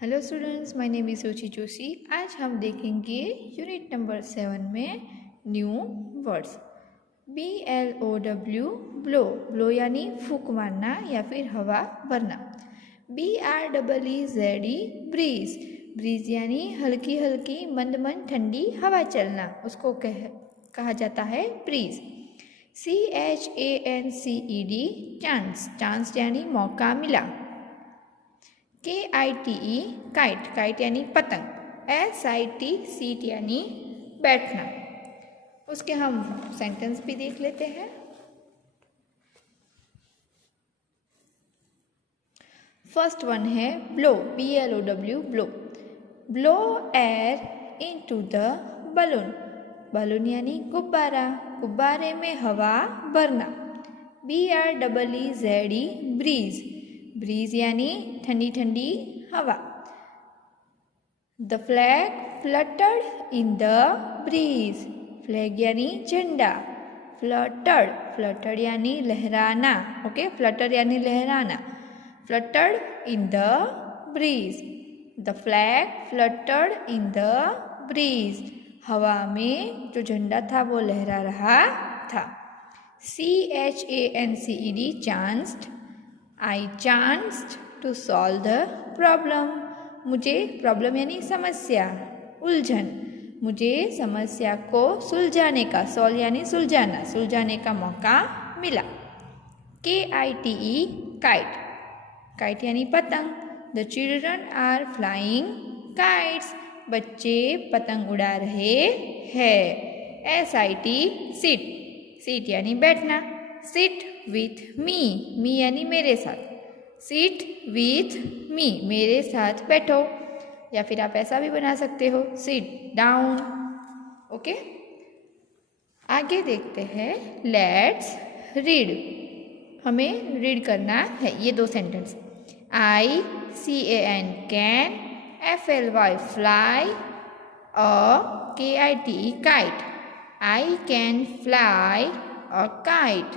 Hello students, my name is Ruchi Joshi. आज हम देखेंगे यूनिट नंबर 7 में new words. BLOW blow, blow यानी फूंक मारना या फिर हवा भरना। BREEZE ब्रीज, ब्रीज यानी हल्की हल्की मंद मंद ठंडी हवा चलना, उसको कहा जाता है ब्रीज। CHANCED चांस, चांस यानी मौका मिला। KITE काइट, काइट यानी पतंग। SIT सीट यानी बैठना। उसके हम सेंटेंस भी देख लेते हैं। फर्स्ट वन है blow, BLOW blow, blow air into the balloon, balloon यानी गुब्बारा, गुब्बारे में हवा भरना। BREEZE ब्रीज, ब्रीज यानी ठंडी ठंडी हवा। The flag fluttered in the breeze, flag यानी झंडा। फ्लटर्ड, फ्लटर्ड यानी लहराना। ओके, फ्लटर यानी लहराना। Fluttered in the breeze, the flag fluttered in the breeze, हवा में जो झंडा था वो लहरा रहा था। CHANCED chanced, I chanced to solve the problem, मुझे प्रॉब्लम यानी समस्या, उलझन, मुझे समस्या को सुलझाने का, सॉल्व यानी सुलझाना, सुलझाने का मौका मिला। KITE काइट, काइट यानी पतंग। The children are flying kites, बच्चे पतंग उड़ा रहे हैं। SIT सीट, सीट यानी बैठना। सिट विथ मी यानी मेरे साथ। सिट विथ मी, मेरे साथ बैठो, या फिर आप ऐसा भी बना सकते हो, सिट डाउन। ओके, आगे देखते हैं। लेट्स रीड, हमें रीड करना है ये दो sentence. ICAN can, FLY fly और KITE kite. I can fly और काइट,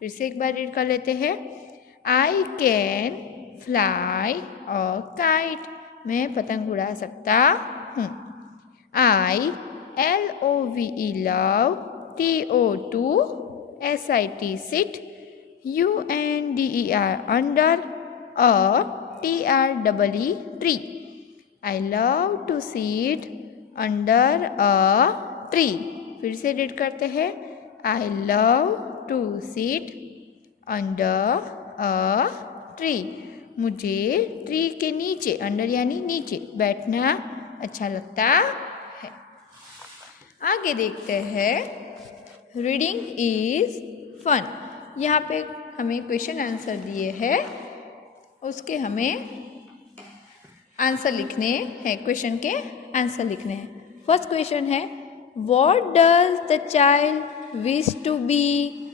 फिर से एक बार रीड कर लेते हैं। आई कैन फ्लाई और काइट, मैं पतंग उड़ा सकता हूँ। I LOVE love, TO2 SIT sit, UNDER under और TREE tree. I love to sit under a tree, फिर से रीड करते हैं। I love to sit under a tree, मुझे ट्री के नीचे, अंडर यानी नीचे, बैठना अच्छा लगता है। आगे देखते हैं। रीडिंग इज फन, यहाँ पे हमें क्वेश्चन आंसर दिए हैं, उसके हमें आंसर लिखने हैं, क्वेश्चन के आंसर लिखने हैं। फर्स्ट क्वेश्चन है, what does the child wish to be,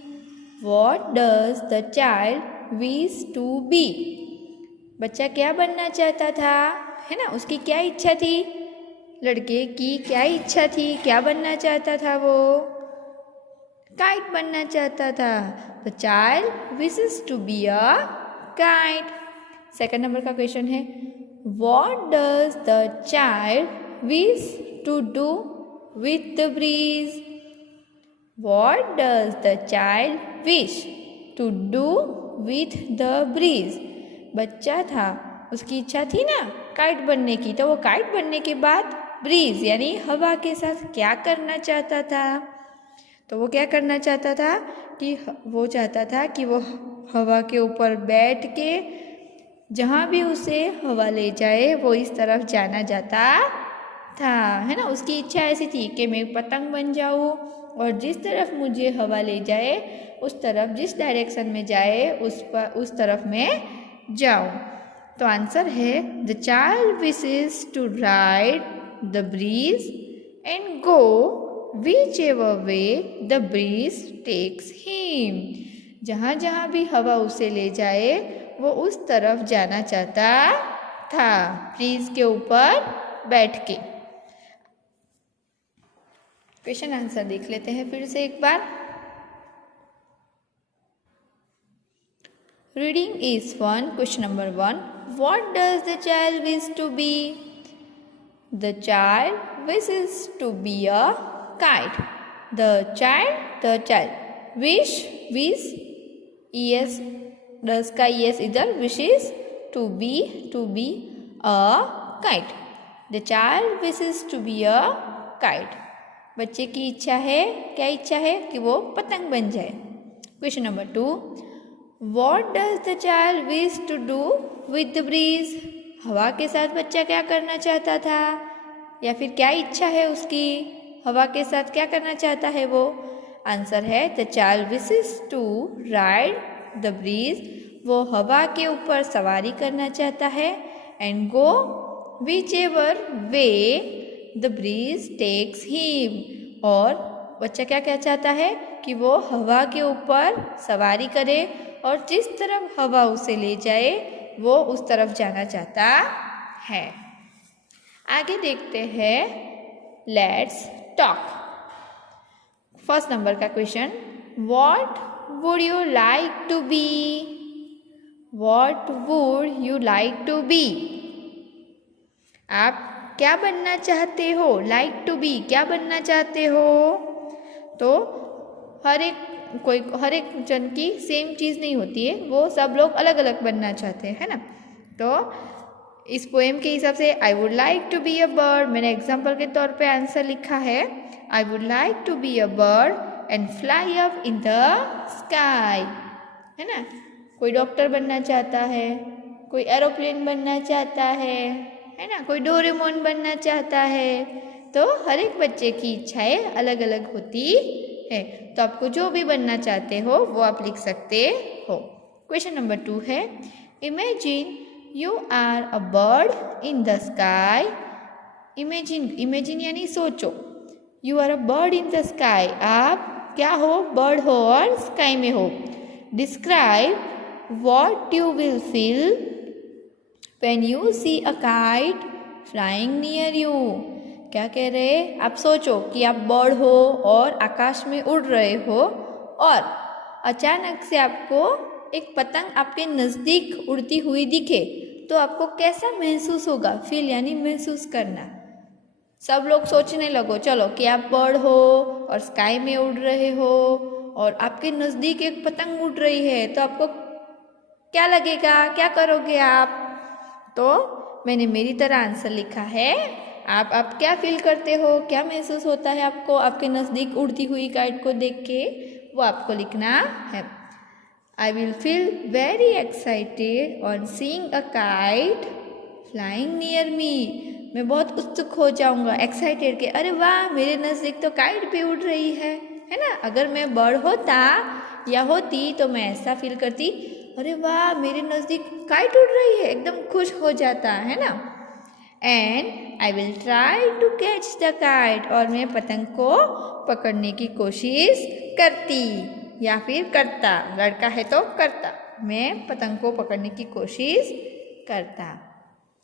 what does the child wish to be, बच्चा क्या बनना चाहता था, है ना, उसकी क्या इच्छा थी, लड़के की क्या इच्छा थी, क्या बनना चाहता था वो, काइट बनना चाहता था। The child wishes to be a kite. Second number का क्वेश्चन है, what does the child wish to do with the breeze, what does the child wish to do with the breeze, बच्चा था, उसकी इच्छा थी ना काइट बनने की, तो वो काइट बनने के बाद ब्रीज यानी हवा के साथ क्या करना चाहता था, तो वो क्या करना चाहता था कि वो चाहता था कि वो हवा के ऊपर बैठ के जहाँ भी उसे हवा ले जाए वो इस तरफ जाना जाता था, है ना, उसकी इच्छा ऐसी थी कि मैं पतंग बन जाऊँ और जिस तरफ मुझे हवा ले जाए उस तरफ, जिस डायरेक्शन में जाए उस तरफ मैं जाऊँ। तो आंसर है, the child wishes to ride the breeze and go whichever way the breeze takes him, जहाँ जहाँ भी हवा उसे ले जाए वो उस तरफ जाना चाहता था, ब्रीज के ऊपर बैठ के। क्वेश्चन आंसर देख लेते हैं फिर से एक बार। Reading is fun, question number 1, What does the child wish to be? The child wishes to be a kite. The child wish yes, does का yes इधर wishes to be a kite. The child wishes to be a kite. बच्चे की इच्छा है, क्या इच्छा है? कि वो पतंग बन जाए. Question number 2. What does the child wish to do with the breeze? हवा के साथ बच्चा क्या करना चाहता था, या फिर क्या इच्छा है उसकी? हवा के साथ क्या करना चाहता है वो? आंसर है the child wishes to ride the breeze. वो हवा के ऊपर सवारी करना चाहता है. And go whichever way the breeze takes him. और बच्चा क्या क्या चाहता है? कि वो हवा के ऊपर सवारी करे और जिस तरफ हवा उसे ले जाए वो उस तरफ जाना चाहता है. आगे देखते हैं. Let's talk. फर्स्ट नंबर का question. What would you like to be? What would you like to be? आप क्या बनना चाहते हो? लाइक टू बी, क्या बनना चाहते हो? तो हर एक जन की सेम चीज़ नहीं होती है, वो सब लोग अलग अलग बनना चाहते हैं, है ना. तो इस पोएम के हिसाब से I would like to be a bird. मैंने एग्जाम्पल के तौर पे आंसर लिखा है. I would like to be a bird and fly up in the sky. है ना. कोई डॉक्टर बनना चाहता है, कोई एरोप्लेन बनना चाहता है ना. कोई डोरेमोन बनना चाहता है. तो हर एक बच्चे की इच्छाएं अलग अलग होती है. तो आपको जो भी बनना चाहते हो वो आप लिख सकते हो. क्वेश्चन नंबर 2 है. Imagine you are a bird in the sky. Imagine यानी सोचो. You are a bird in the sky. आप क्या हो? बर्ड हो और स्काई में हो. Describe what you will feel when you see a kite flying near you. क्या कह रहे? आप सोचो कि आप बर्ड हो और आकाश में उड़ रहे हो और अचानक से आपको एक पतंग आपके नज़दीक उड़ती हुई दिखे तो आपको कैसा महसूस होगा? फील यानी महसूस करना. सब लोग सोचने लगो चलो कि आप बर्ड हो और स्काई में उड़ रहे हो और आपके नज़दीक एक पतंग उड़ रही है, तो आपको क्या लगेगा? क्या करोगे आप? तो मैंने मेरी तरह आंसर लिखा है. आप क्या फील करते हो? क्या महसूस होता है आपको आपके नज़दीक उड़ती हुई काइट को देख के? वो आपको लिखना है. I will feel very excited on seeing a kite flying near me. मैं बहुत उत्सुक हो जाऊंगा, एक्साइटेड के अरे वाह मेरे नज़दीक तो काइट भी उड़ रही है ना. अगर मैं बर्ड होता या होती तो मैं ऐसा फील करती, अरे वाह मेरे नज़दीक काइट उड़ रही है, एकदम खुश हो जाता है ना. And I will try to catch the kite. और मैं पतंग को पकड़ने की कोशिश करती या फिर करता. लड़का है तो करता. मैं पतंग को पकड़ने की कोशिश करता.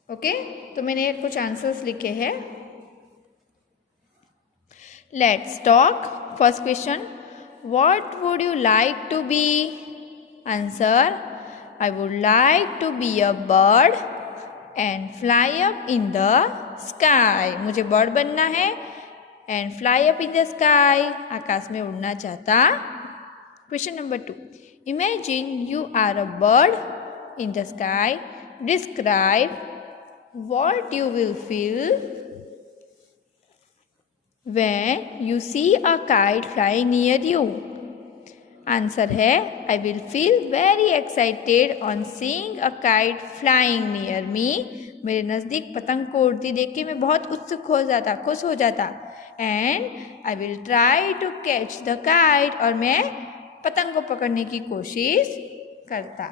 ओके. तो मैंने कुछ आंसर्स लिखे हैं. Let's talk. First question. What would you like to be? Answer. I would like to be a bird and fly up in the sky. मुझे बर्ड बनना है and fly up in the sky. आकाश में उड़ना चाहता. Question number 2. Imagine you are a bird in the sky. Describe what you will feel when you see a kite flying near you. Answer है I will feel very excited on seeing a kite flying near me. मेरे नज़दीक पतंग को उड़ती देख के मैं बहुत उत्सुक हो जाता, खुश हो जाता. And I will try to catch the kite. और मैं पतंग को पकड़ने की कोशिश करता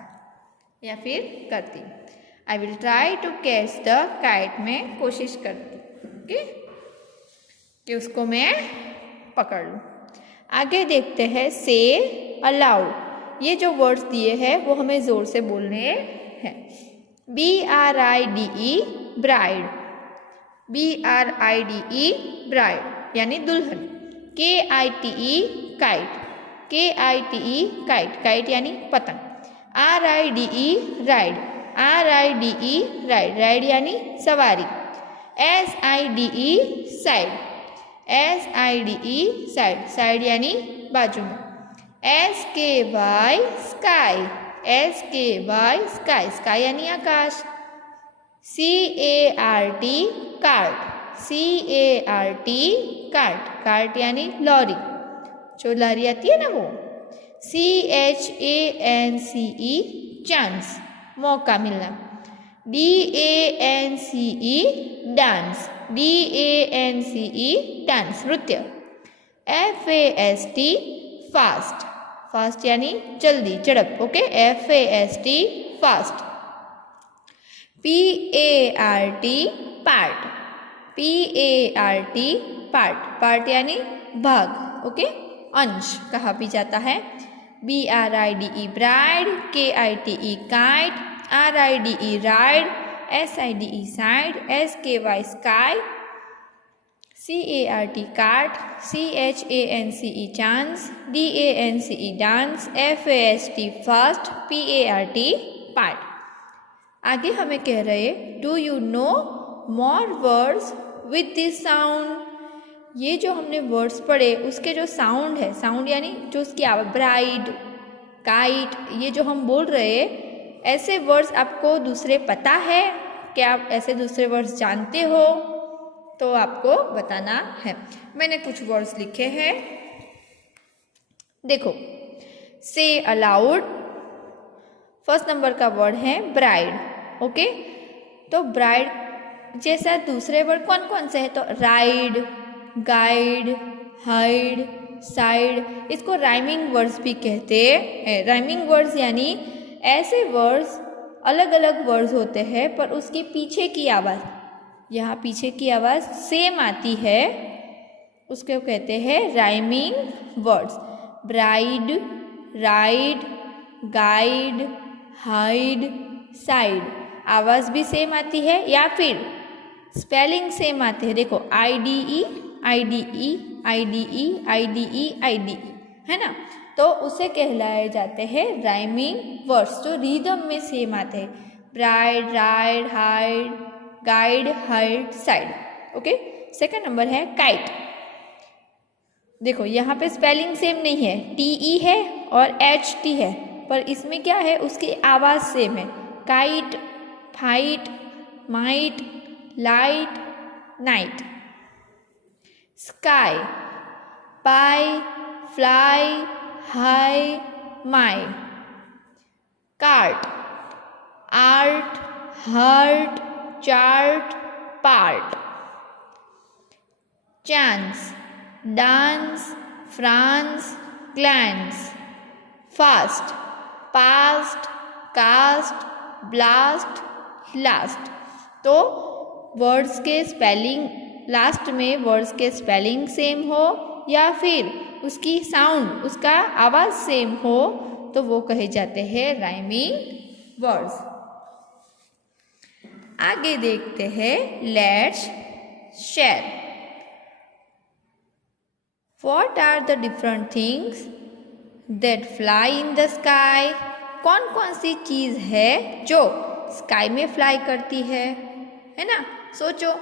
या फिर करती. I will try to catch the kite. में कोशिश करती ओके कि उसको मैं पकड़ लूँ. आगे देखते हैं. से अलाउड. ये जो वर्ड्स दिए हैं वो हमें ज़ोर से बोलने हैं. BRIDE bride. BRIDE ब्राइड यानी दुल्हन. KITE kite. KITE kite. Kite यानी पतंग. RIDE ride. RIDE ride, ride यानी सवारी। SIDE side, SIDE side, side यानी बाजू में। SKY sky, SKY sky, sky यानी आकाश। CART cart, CART cart, cart यानी लॉरी, जो लॉरी आती है ना वो। CHANCE चांस, मौका मिलना। DANCE डांस, DANCE डांस नृत्य। FAST फास्ट, फास्ट यानी जल्दी, झड़प, okay, FAST fast. PART part, PART part, part यानी भाग, ओके, अंश कहा भी जाता है। BRIDE bride, KITE kite, RIDE ride, SIDE side, SKY sky, CART cart, CHANCE chance, DANCE dance, FAST fast, PART part. आगे हमें कह रहे do you know more words with this sound. ये जो हमने वर्ड्स पढ़े उसके जो साउंड है, साउंड यानी जो उसकी आवाज़, ब्राइड, काइट, ये जो हम बोल रहे ऐसे वर्ड्स आपको दूसरे पता है? क्या आप ऐसे दूसरे वर्ड्स जानते हो? तो आपको बताना है। मैंने कुछ वर्ड्स लिखे हैं, देखो। से अलाउड, फर्स्ट नंबर का वर्ड है ब्राइड, ओके। तो ब्राइड जैसा दूसरे वर्ड कौन कौन से है? तो राइड, गाइड, हाइड, साइड, इसको राइमिंग वर्ड्स भी कहते हैं। राइमिंग वर्ड्स यानी ऐसे वर्ड्स, अलग अलग वर्ड्स होते हैं पर उसके पीछे की आवाज़, यहाँ पीछे की आवाज़ सेम आती है, उसको कहते हैं rhyming words. Bride, ride, guide, hide, side, आवाज़ भी सेम आती है या फिर स्पेलिंग सेम आते हैं। देखो IDE, IDE, IDE, IDE, IDE, है ना, तो उसे कहलाए जाते हैं राइमिंग वर्ड्स, जो रिदम में सेम आते हैं। Bride, ride, hide, guide, hide, side, okay. Second number है काइट। देखो यहाँ पे स्पेलिंग सेम नहीं है, TE है और HT है, पर इसमें क्या है, उसकी आवाज़ सेम है। Kite, fight, might, light, night. Sky, pie, fly, high, my. Cart, art, hurt, chart, part. Chance, dance, France, glance. Fast, past, cast, blast, last. तो वर्ड्स के स्पेलिंग, लास्ट में वर्ड्स के स्पेलिंग सेम हो या फिर उसकी sound, उसका आवाज़ सेम हो, तो वो कहे जाते हैं राइमिंग वर्ड्स। आगे देखते हैं, let's share. What are the different things that fly in the sky. कौन कौन सी चीज़ है जो स्काई में फ्लाई करती है ना? सोचो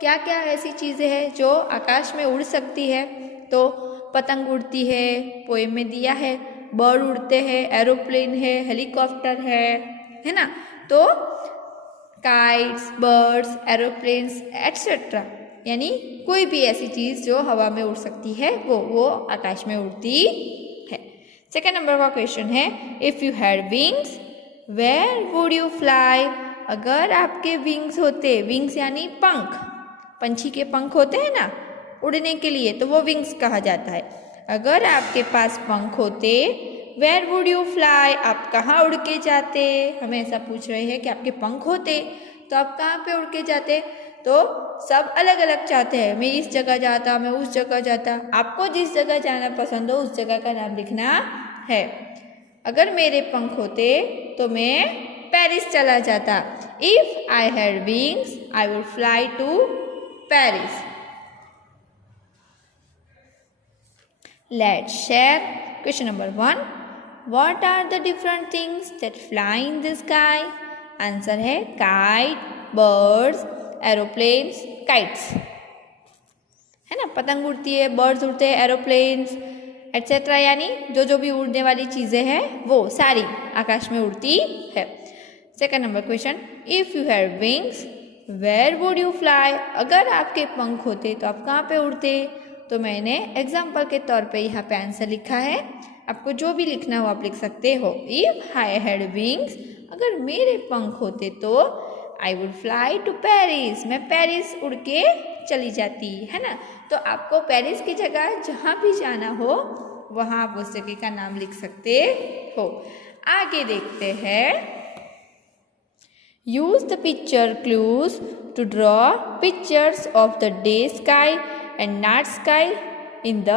क्या क्या ऐसी चीज़ें हैं जो आकाश में उड़ सकती है। तो पतंग उड़ती है, पोएम में दिया है, बर्ड उड़ते हैं, एरोप्लेन है, हेलीकॉप्टर है ना। तो काइट्स, बर्ड्स, एरोप्लेन्स एट्सेट्रा, यानी कोई भी ऐसी चीज़ जो हवा में उड़ सकती है वो आकाश में उड़ती है। सेकेंड नंबर का क्वेश्चन है, if you had wings where would you fly. अगर आपके विंग्स होते, विंग्स यानी पंख, पंछी के पंख होते हैं ना उड़ने के लिए, तो वो विंग्स कहा जाता है। अगर आपके पास पंख होते, वेयर वुड यू फ्लाई, आप कहाँ उड़ के जाते। हमें ऐसा पूछ रहे हैं कि आपके पंख होते तो आप कहाँ पे उड़ के जाते। तो सब अलग अलग चाहते हैं, मैं इस जगह जाता, मैं उस जगह जाता। आपको जिस जगह जाना पसंद हो उस जगह का नाम लिखना है। अगर मेरे पंख होते तो मैं पेरिस चला जाता। If I had wings I would fly to Paris. Let's share. Question number 1. What are the different things that fly in the sky? Answer है काइट, बर्ड्स, एरोप्लेन्स, काइट्स, है ना। पतंग उड़ती है, बर्ड्स उड़ते हैं, एरोप्लेन्स एटसेट्रा, यानी जो भी उड़ने वाली चीज़ें हैं वो सारी आकाश में उड़ती है। Second number question, if you have wings where would you fly. अगर आपके पंख होते तो आप कहाँ पे उड़ते। तो मैंने एग्जाम्पल के तौर पे यहाँ पे आंसर लिखा है, आपको जो भी लिखना हो आप लिख सकते हो। इफ आई हैड विंग्स, अगर मेरे पंख होते तो I would fly to Paris, मैं पेरिस उड़ के चली जाती, है ना। तो आपको पेरिस की जगह जहाँ भी जाना हो वहाँ आप उस जगह का नाम लिख सकते हो। आगे देखते हैं, use the picture clues to draw pictures of the day sky and night sky in the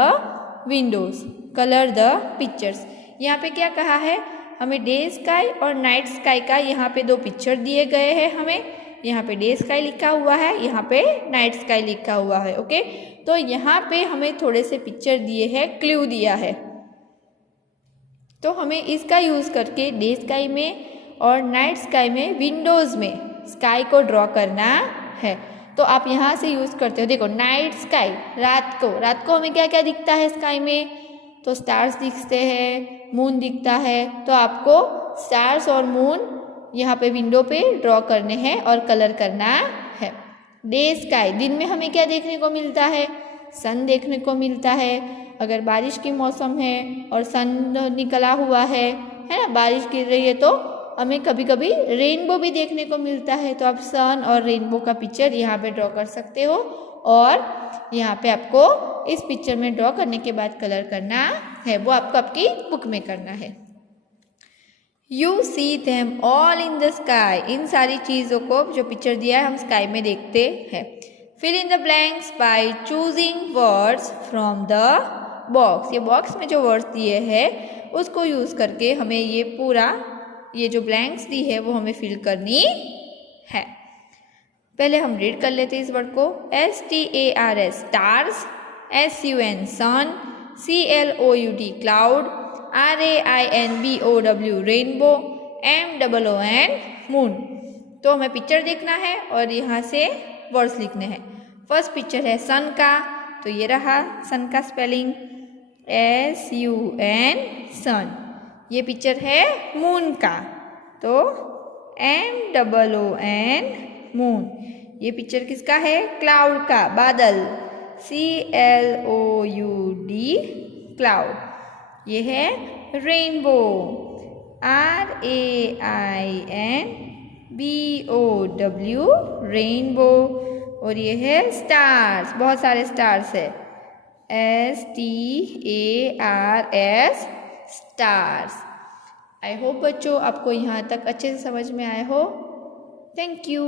windows, colour the pictures. यहाँ पे क्या कहा है, हमें डे स्काई और नाइट स्काई का यहाँ पे दो पिक्चर दिए गए हैं। हमें यहाँ पे डे स्काई लिखा हुआ है, यहाँ पे नाइट स्काई लिखा हुआ है। ओके, तो यहाँ पे हमें थोड़े से पिक्चर दिए हैं, क्लू दिया है, तो हमें इसका यूज़ करके डे स्काई में और नाइट स्काई में विंडोज़ में स्काई को ड्रॉ करना है। तो आप यहाँ से यूज़ करते हो। देखो नाइट स्काई, रात को हमें क्या क्या दिखता है स्काई में, तो स्टार्स दिखते हैं, मून दिखता है। तो आपको स्टार्स और मून यहाँ पे विंडो पे ड्रॉ करने हैं और कलर करना है। डे स्काई, दिन में हमें क्या देखने को मिलता है, सन देखने को मिलता है। अगर बारिश की मौसम है और सन निकला हुआ है ना, बारिश गिर रही है, तो हमें कभी कभी रेनबो भी देखने को मिलता है। तो आप सन और रेनबो का पिक्चर यहाँ पे ड्रॉ कर सकते हो, और यहाँ पे आपको इस पिक्चर में ड्रॉ करने के बाद कलर करना है, वो आपको आपकी बुक में करना है। You see them all in the sky, इन सारी चीज़ों को जो पिक्चर दिया है हम स्काई में देखते हैं। Fill in the blanks by choosing words from the box, ये बॉक्स में जो वर्ड्स दिए हैं उसको यूज़ करके हमें ये पूरा ये जो ब्लैंक्स दी है वो हमें फिल करनी है। पहले हम रीड कर लेते हैं इस वर्ड को। STARS स्टार्स, SUN सन, CLOUD cloud, RAINBOW rainbow, MOON moon. तो हमें पिक्चर देखना है और यहाँ से वर्ड्स लिखने हैं। फर्स्ट पिक्चर है सन का, तो ये रहा सन का स्पेलिंग SUN सन। ये पिक्चर है मून का, तो MOON मून। ये पिक्चर किसका है, क्लाउड का, बादल, CLOUD क्लाउड। ये है रेनबो, RAINBOW रेनबो। और ये है स्टार्स, बहुत सारे स्टार्स है, STARS स्टार्स। आई होप बच्चों आपको यहाँ तक अच्छे से समझ में आए हो। Thank you.